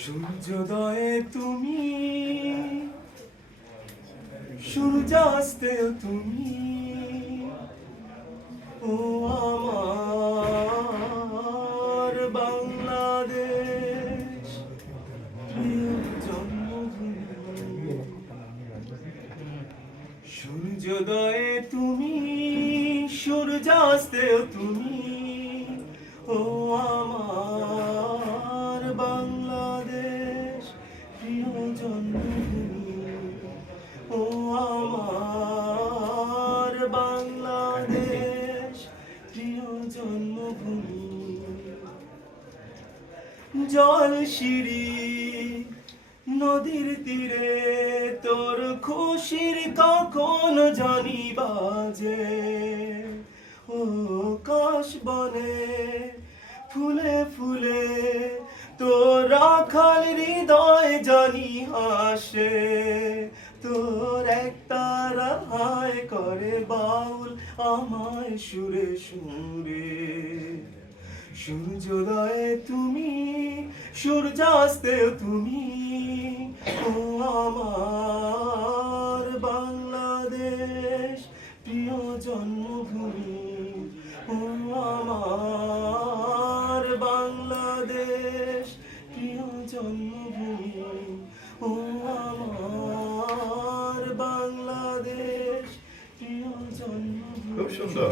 সূর্যোদয়ে তুমি, সূর্যাস্তেও তুমি, ও আমার বাংলাদেশ, প্রিয় জন্মভূমি। সূর্যোদয়ে তুমি, সূর্যাস্তেও তুমি, ও আমার বাংলাদেশ, প্রিয় জন্মভূমি। ও আমার বাংলাদেশ, প্রিয় জন্মভূমি। জলশিরি নদীর তীরে তোর খুশির কখন জানি বাজে, ও কাশ বনে ফুলে ফুলে তোর রাখাল হৃদয় জানি হাসে, তোর একটা রাহায় করে বাউল আমায় সুরে সুরে। সূর্যোদয়ে তুমি, সূর্যাস্তেও তুমি, ও আমার বাংলাদেশ, প্রিয় জন্মভূমি। ও আমার বাংলাদেশ, প্রিয় জন্মভূমি। ও আমার বাংলাদেশ, প্রিয় জন্মভূমি। খুব সুন্দর।